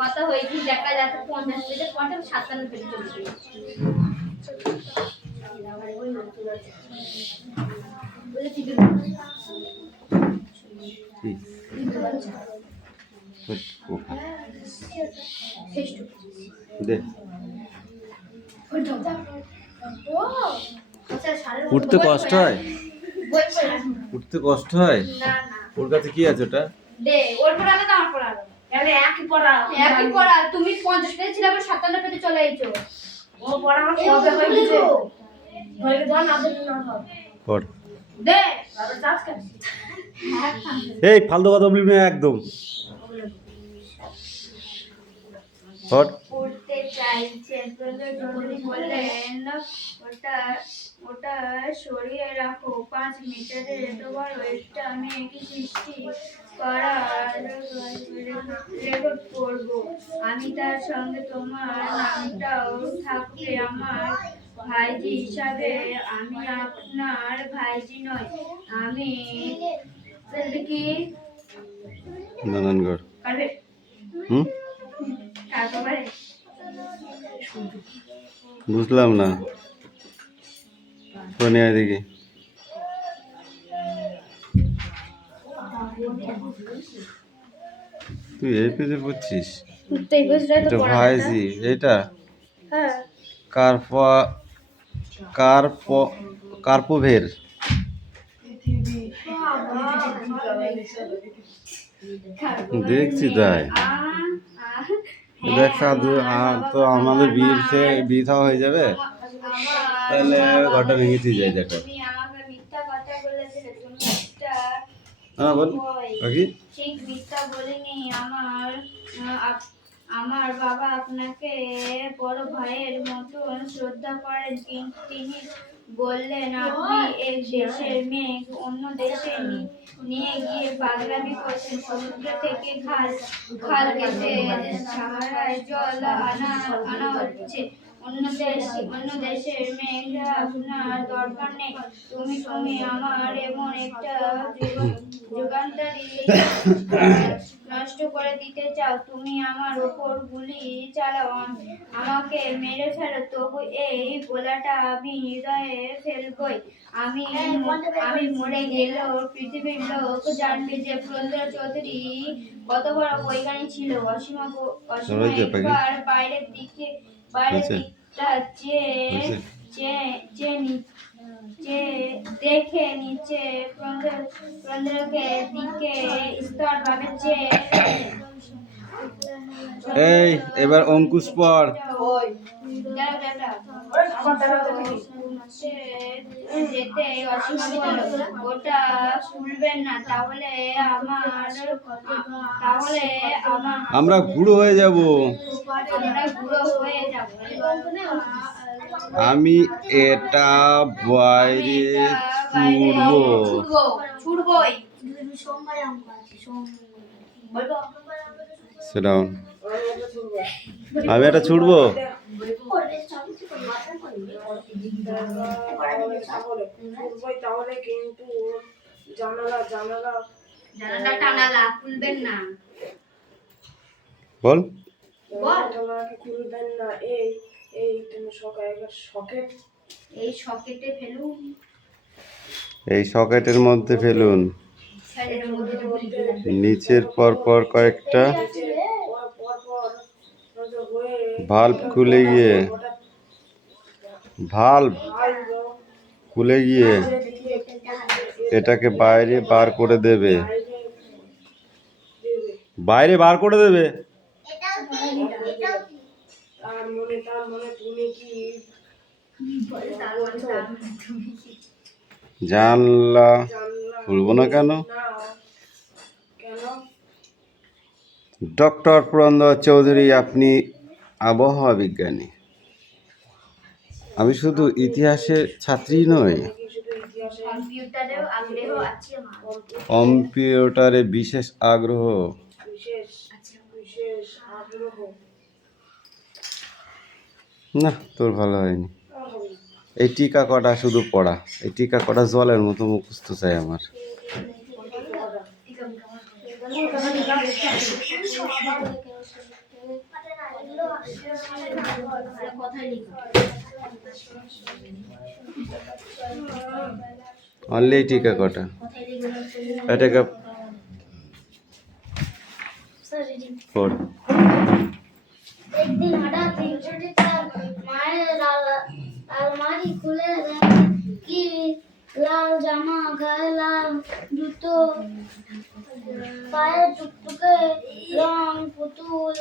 কথা হয়েছি দেখা যাচ্ছে 50 পেজে পড়া 57 পেজে চলে গেছে উঠতে কষ্ট হয় উঠতে কষ্ট হয় না ওর কাছে কি আছে ওটা দে ওর পড়াটা না আমার পড়া তাহলে একই পড়া তুমি 50 পেজ ছিল আবার 57 পেজে চলে আইছো ও পড়া আমার কবে হয়ে গেছে হয়ে দাও না দিন না দাও পড় দে আবার চার্জ কর এই ফালতু কথা বলবি না একদম পড় পড়তে চাইছে যদি বললেন ওটা ওটা সরিয়ে রাখো 5 মিটারের এত বড় একটা মেঘ সৃষ্টি করার রেকর্ড করবো আমি তার সঙ্গে তোমার নামটাও থাকবে আমার ভাইজি হিসাবে আমি আপনার ভাইজি নয় আমি কি নানানগড় পারবে হুম তারপরে বুঝলাম না ফোনে দেখি তুই এই পেজে পড়ছিস তুই বুঝলে তো এটা পড়া ভাইজি এটা হ্যাঁ কার্পোভের দেখছি তাই দেখ সাধু তো আমাদের বিয়ে হয়ে যাবে তাহলে ঘরটা ভেঙেছি যায় যেটা তুমি আমাকে মিথ্যা কথা বলেছিলে তুমি একটা হ্যাঁ বল বাকি ঠিক মিথ্যা বলিনি আমার বাবা আপনাকে বড় ভাইয়ের মতন শ্রদ্ধা করেন কিন্তু তিনি বললেন আপনি এক দেশের মেয়ে অন্য দেশে নিয়ে গিয়ে পাগলামি করছেন সমুদ্র থেকে খাল কেটে সাহারায় জল আনা হচ্ছে অন্য দেশের মেয়েরা আপনার দরকার নেই তুমি আমার এমন একটা যুগান্তরী নষ্ট করে দিতে চাও তুমি আমার ওপর গুলি চালাও আমাকে মেরে ফেলো তবু এই গোলাটা আমি হৃদয়ে ফেলবই আমি মরে গেলেও পৃথিবীর লোক জানবে যে পুরন্দর চৌধুরী কত বড় বৈজ্ঞানিক ছিল অসীম একবার বাইরের দিকটা যে দেখে নিচে পুরন্দরকে দিকে স্তর ভাবে যে এই এবার অঙ্কুশ পড় যেতে ওটা খুলবেন না তাহলে আমরা বুড়ো হয়ে যাব আমি এটা বাইরে ছুড়বই সেটাও আমি এটা ছুটবো তাহলে কিন্তু জানালা টানালা খুলবেন না বল খুলবেন না এই তুমি সকেট এই সকেটে ফেলুন এই সকেটের মধ্যে ফেলুন নিচের পর কয়েকটা ভাল্ব খুলে গিয়ে এটাকে বাইরে বার করে দেবে জানলা খুলবো না কেন ডক্টর পুরন্দর চৌধুরী আপনি আবহাওয়া বিজ্ঞানী আমি শুধু ইতিহাসের ছাত্রী নই কম্পিউটারে বিশেষ আগ্রহ না তোর ভালো হয়নি এই টিকা কটা শুধু পড়া এই টিকা কটা জলের মতো মুখস্থ চাই আমার অনলি টিকা কটা এটাকে পড়। একদিন হঠাৎ হিংসুটি তার মায়ের আলমারি খুলে দেখে কি লাল জামা, গায়ে লাল জুতো, পায়ে টুকটুকে রং পুতুল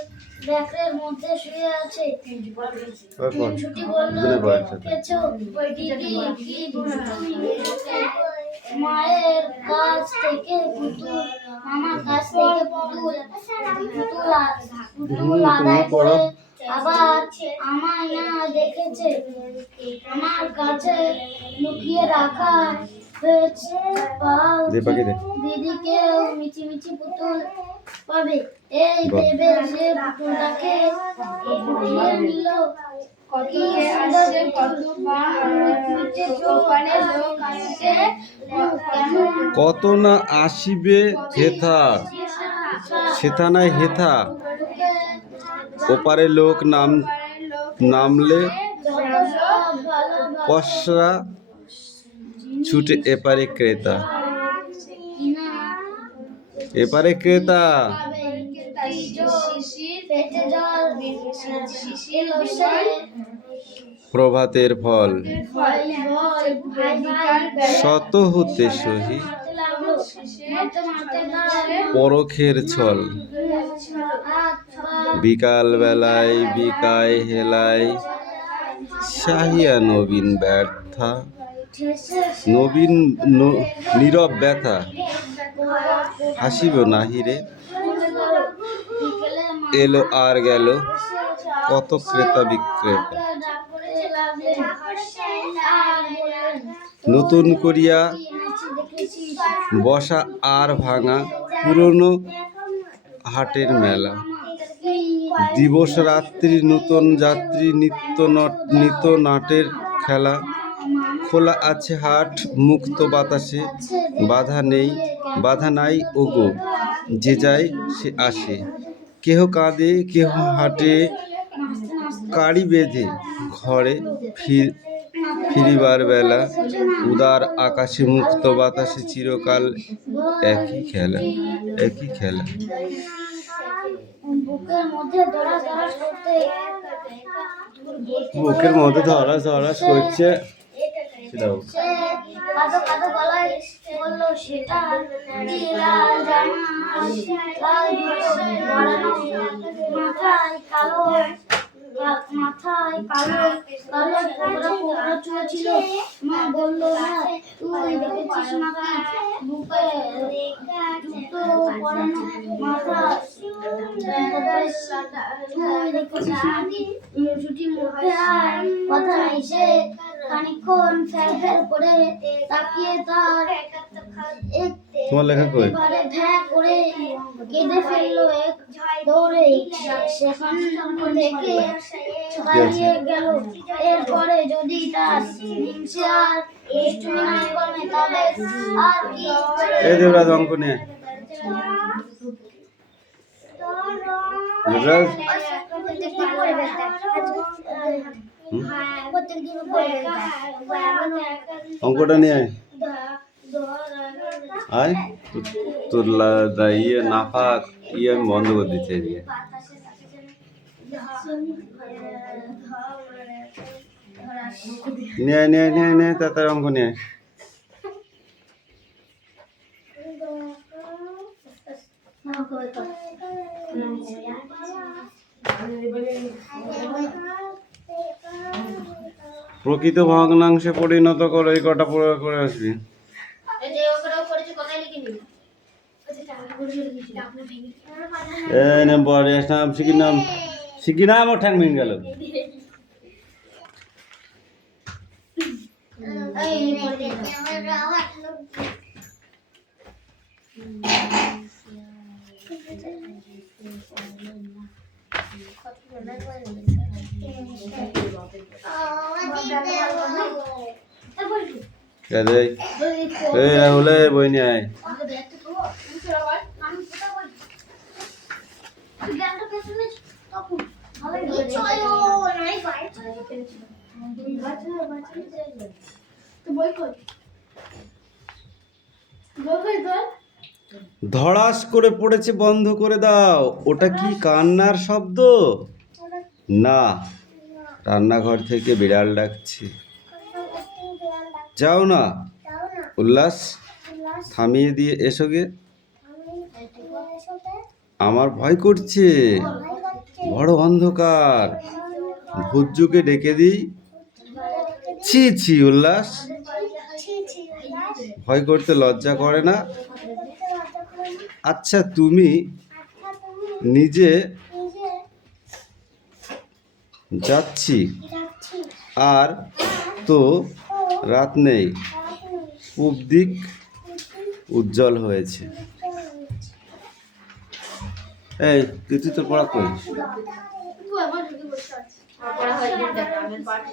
ব্যাগের মধ্যে শুয়ে আছে। হিংসুটি বলল, দেখেছো দিদি কি দুষ্টুমি করেছে? মায়ের কাছ থেকে পুতুল, মামার কাছ থেকে পুতুল আদায় করে আবার আমায় না দেখেছে। আমার কাছে লুকিয়ে রাখা হয়েছে। পাও দিদিকেও মিছিমিছি পুতুল পাবে এই ভেবে সে পুতুলটাকে উঠিয়ে নিল। কত কে আসছে, কত ওপারে লোক আসছে, কত না আসিবে হেথা, সেথা নাই হেথা, ওপারে লোক নামলে পসরা ছুটে এপারে ক্রেতা, এপারে ক্রেতা। প্রভাতের ফল শত হতে সহি, পরখের ছল বিকাল বেলায় বিকায় হেলায়, শাহিয়া নবীন ব্যর্থা, নবীন নীরব ব্যথা, হাসিব নাহিরে। এলো আর গেল কত ক্রেতা বিক্রেতা, নতুন করিয়া বসা আর ভাঙা পুরনো হাটের মেলা, দিবস রাত্রি নতুন যাত্রী নিত্য নাটের খেলা, খোলা আছে হাট মুক্ত বাতাসে, বাধা নাই ওগো যে যায় সে আসে, কেহ কাঁদে কেহ হাটে কাড়ি বেঁধে, ঘরে ফিরিবার বেলা, উদার আকাশে মুক্ত বাতাসে চিরকাল একই খেলা, একই খেলা। বুকের মধ্যে ধরাস ধরাস করছে, কাঁদো কাঁদো গলায় বলল, সেটা কি লাল জামা, লাল মাথায় কালো কালো কোকড়া চুল ছিল। মা বলল, না তুই দেখেছিস নাকি বুকে জুতো পরানো, মাথা তুই দেখেছিস নাকি? ছুটি মুখে আর কথা নাই, সে খানিকক্ষণ ফের ফের করে তাকিয়ে তার তোমার লেখা কই? এবারে ভ্যা করে কেঁদে ফেললো এক দৌড়ে, সেখান থেকে পালিয়ে গেল। এরপরে যদি তার হিংসে আর দুষ্টুমি না কমে, তবে আর কি এই দেবরাজ অঙ্ক নিয়ে দেবরাজ অঙ্কটা নিয়ে আয়, আয় তোর ইয়ে নাফা ইয়ে আমি বন্ধ করে দিচ্ছি এদিকে। নিয়ে নিয়ে নিয়ে নিয়ে তাড়াতাড়ি অঙ্ক নিয়ে প্রকৃত ভগ্নাংশে পরিণত করে এই কটা পুরো করে আসবি। এই নাম বড় নাম শিখি নাম ওর ঠ্যাং ভেঙে গেল। এই রাহুল বই নিয়ে আয়। ধড়াস করে পড়েছে, বন্ধ করে দাও। ওটা কি কান্নার শব্দ? না, রান্নাঘর থেকে বিড়াল ডাকছে। যাও না উল্লাস, থামিয়ে দিয়ে এসো গে। আমার ভয় করছে, বড় অন্ধকার। ভুজ্জুকে ডেকে দিই। ছি ছি উল্লাস, ভয় করতে লজ্জা করে না? আচ্ছা তুমি নিজে যাচ্ছি, আর তো রাত নেই, পূব দিক উজ্জ্বল হয়েছে। এই তুই তো পড়া করিস। পড়া হয়নি, দেখা আমি পাঠ